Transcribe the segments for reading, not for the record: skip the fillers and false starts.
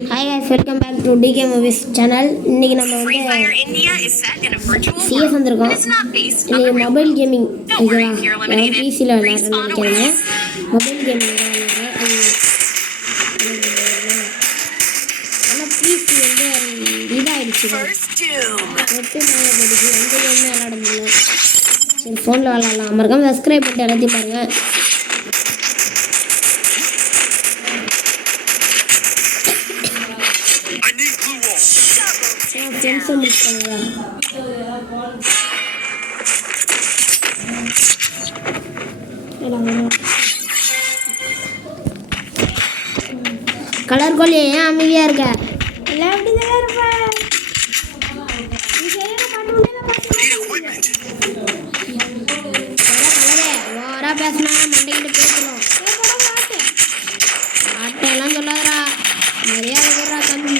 Hi guys, welcome back to DK Movies channel. இன்னைக்கு நம்ம வந்து CS வந்திருக்கோம். இன்னைக்கு மொபைல் கேமிங் ஓகேவா? நான் பிசில விளையாடுறேன்னு நினைக்கிறேன். மொபைல் கேமிங் தான் விளையாடுறேன். ஆனால் பிசி வந்து இதாகிடுச்சு. நெட்டு மேலே போயிடுச்சு. எந்த கேமும் விளையாட முடியல. சரி ஃபோனில் விளையாடலாம். மறக்காம சப்ஸ்கிரைப் பண்ணிட்டு எல்லாத்தையும் பாருங்கள். ஃப்ரெண்ட்ஸை முடிச்சாங்களா? கலர் கோழி ஏன் அமைதியாக இருக்க? ஓரா பேசினா மண்டைக்கிட்டு பேசுகிறோம். பாட்டெல்லாம் சொல்லாதரா, மரியாதை போடுறா தம்பி.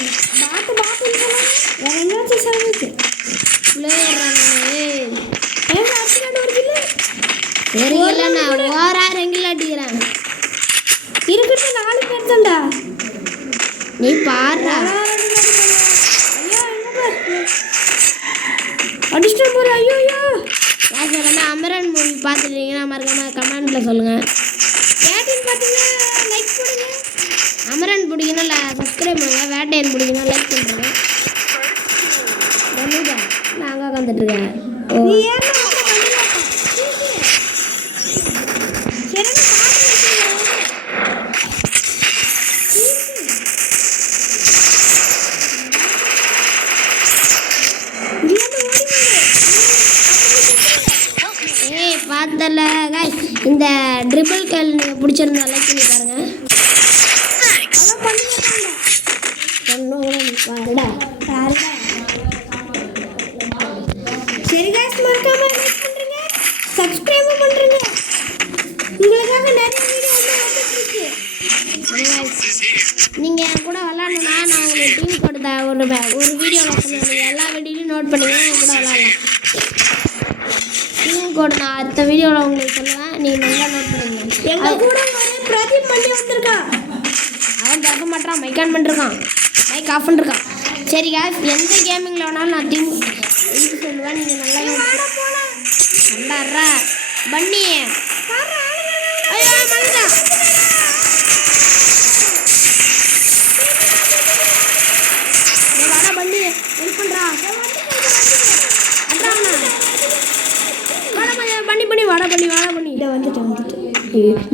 நீ பாடுறா அமரன் மூவி பார்த்துட்டீங்கன்னா மறக்காம கமெண்ட்ல சொல்லுங்க. அமரன் பிடிக்கணும் சப்ஸ்கிரைப் பண்ணுங்க. வேட்டையன் பிடிக்கணும் லைக் பண்ணுறேங்க. நாங்கள் உட்காந்துட்டு இருக்கேன். பார்த்தல गाइस, இந்த ட்ரிபிள் கேல் நீங்க பிடிச்சிருந்தா லைக் பண்ணி பாருங்க. சரி गाइस, மறக்காம லைக் பண்ணுங்க, சப்ஸ்கிரைப் பண்ணுங்க. உங்களுக்காக நிறைய வீடியோ வந்துட்டு இருக்கு. நீங்க கூட விளையாடணும்னா நான் உங்களுக்கு டீம் கொடுத்த ஒரு வீடியோல சொல்லுங்க. எல்லா வீடியோலையும் நோட் பண்ணுங்க, கூட விளையாடலாம். கோட் நான் அடுத்த வீடியோவில் உங்களுக்கு சொல்லுவேன். நீங்கள் நல்லா நோட் பண்ணுங்க. எங்கள் கூட பிரதீப் பண்ணி வந்திருக்கான். அவன் பேச மாட்டான், மைக் ஆன் பண்ணிருக்கான், மைக் ஆஃப் பண்ணிருக்கான். சரி காய்ஸ், எந்த கேமிங்கில் வேணாலும் நான் டீம் இது சொல்லுவேன். நீங்கள் நல்லா நல்லாடுறா பண்ணி வாடா பண்ணி ஹெல்ப் பண்ணுறா. பண்ணி வாடா பண்ணி இதை வந்துட்டு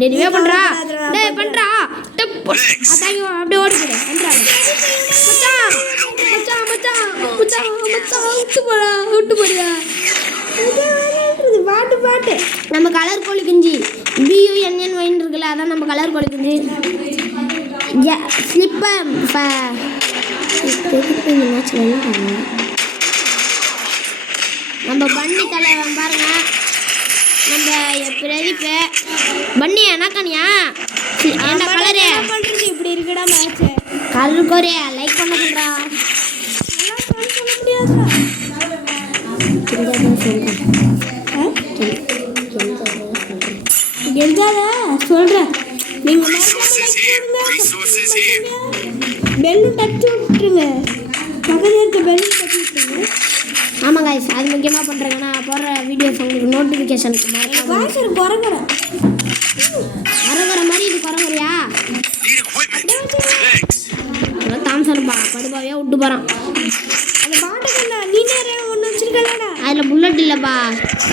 டெலிவே பண்ணுறா. டேய் பண்ணுறா அதாங்க அப்படியே ஓடிக்கிடு. விட்டு போறியா பாட்டு நம்ம கலர் கோழி குஞ்சு BUNN வைன் இருக்குல்ல, அதான் நம்ம கலர் கோழி குஞ்சு. ஸ்லிப்பர் நம்ம பண்ணி தலைவன் பாருங்க. நம்ம பிரதீப் பண்ணி என்னக்கனியா என்ன கலரு பண்ணுறது இப்படி இருக்குடா மேட்ச். கலர் கோரியா லைக் பண்ண சொல்கிறா. சொல்கிறேன். நீங்கள் பெல்லு தட்டி விட்டுருங்க. பக்கத்தில் இருக்க பெல்லு தட்டி விட்டுருங்க. ஆமாம் காய்ஸ், அது முக்கியமாக பண்ணுறேங்க. நான் போடுற வீடியோஸ் உங்களுக்கு நோட்டிஃபிகேஷனுக்கு குறங்குற மாதிரி இது குறங்குறியா? தாம்சன்பா படுபாவையாக விட்டு போகிறான். அந்த பாட்டுக்கு நீ நிறைய ஒன்று வச்சுருக்கலடா, அதில் புல்லட் இல்லைப்பா,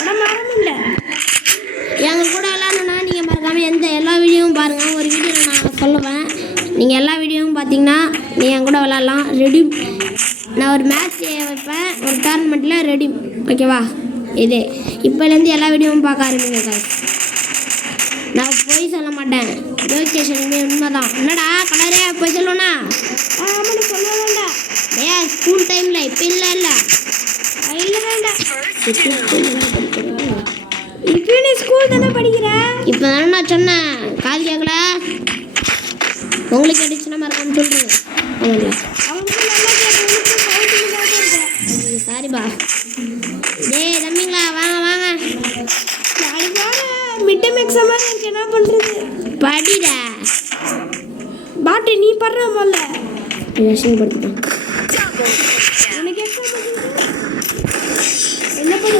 மரம் இல்லை. எங்கள் கூட விளாட்ணுன்னா நீங்கள் மறக்காமல் எல்லா வீடியோவும் பாருங்கள். ஒரு வீடியோவில் நான் சொல்லுவேன். நீங்கள் எல்லா வீடியோவும் பார்த்தீங்கன்னா நீங்கள் என் கூட விளாட்லாம். ரெடி நான் ஒரு மேட்ச் வைப்பேன், ஒரு டோர்னமெண்ட்டில் ரெடி ஓகேவா? இது இப்போலேருந்து எல்லா வீடியோவும் பார்க்க ஆரம்பிங்க காய். நான் போய் சொல்ல மாட்டேன், லொக்கேஷனுமே உண்மை தான். என்னடா கலரே போய் சொல்லுவேண்ணா? ஆமாம் சொல்லுவேன்டா. ஸ்கூல் டைமில் இப்போ இல்லை வேண்டாம். இப்போ நீ ஸ்கூல் தானே படிக்கிறேன். இப்போ தானே நான் சொன்னேன், கால் கேட்கல. உங்களுக்கு அடிச்சுன்னா மறக்காம சொல்கிறேன். சாரிப்பா. டேய் தம்பிங்களா வாங்க. மிட் டர்ம் எக்ஸாம் எனக்கு என்ன பண்ணுறது? படிடா. பாட்டு நீ படுற போல அசிங்கப்படுத்திட்டான். என்ன பண்ண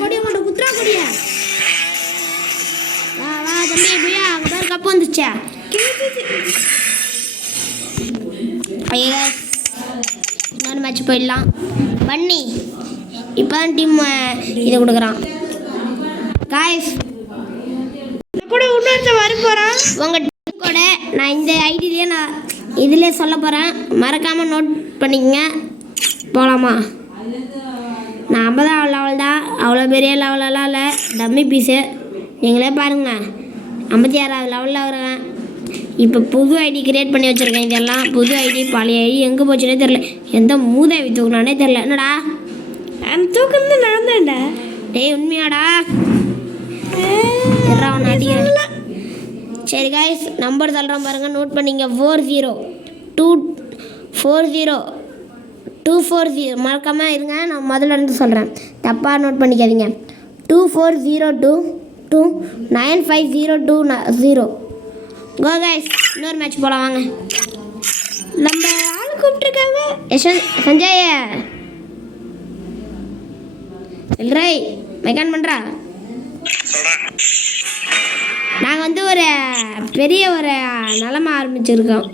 கொடிய மாட்டோம் குத்ரா கொடிய. வா வா தம்பி பிரியா அங்கே பேர் கப்பு வந்துச்சா. ஐயா இன்னொரு மேட்ச் போயிடலாம். பண்ணி இப்போ தான் டீம் இதை கொடுக்குறான். காய்ஸ் கூட இன்னொருத்த வர போகிறான் உங்கள் டீம் கூட. நான் இந்த ஐடியிலே நான் இதிலே சொல்ல போகிறேன், மறக்காமல் நோட் பண்ணிக்கங்க. போகலாமா? நான் 50 லெவல் தான், அவ்வளோ பெரிய லெவலெல்லாம் இல்லை, டம்மி பீஸு. நீங்களே பாருங்கள் 56வது லெவலில் வருவேன். இப்போ புது ஐடி க்ரியேட் பண்ணி வச்சுருக்கேன். இதெல்லாம் புது ஐடி, பழைய ஐடி எங்கே போச்சுன்னே தெரில. எந்த மூதாவி தூக்குனானே தெரில. என்னடா அந்த தூக்கம் தான் நான் தான்டா. டேய் உண்மையாடா? சரி காய்ஸ் நம்பர் தள்ளுறோம் பாருங்கள், நோட் பண்ணிங்க. 40240 மறக்காமல் இருங்க. நான் முதல்ல இருந்து சொல்கிறேன், தப்பாக நோட் பண்ணிக்காதீங்க. 2402295020. கோ கைஸ் இன்னொரு மேட்ச் போகலாம் வாங்க. நம்ம ஆள் கூப்பிட்டுருக்காங்க. சஞ்சய் இல்லை மெக்கான் பண்ணுறா. நாங்கள் வந்து ஒரு பெரிய ஒரு நிலமை ஆரம்பிச்சிருக்கோம்.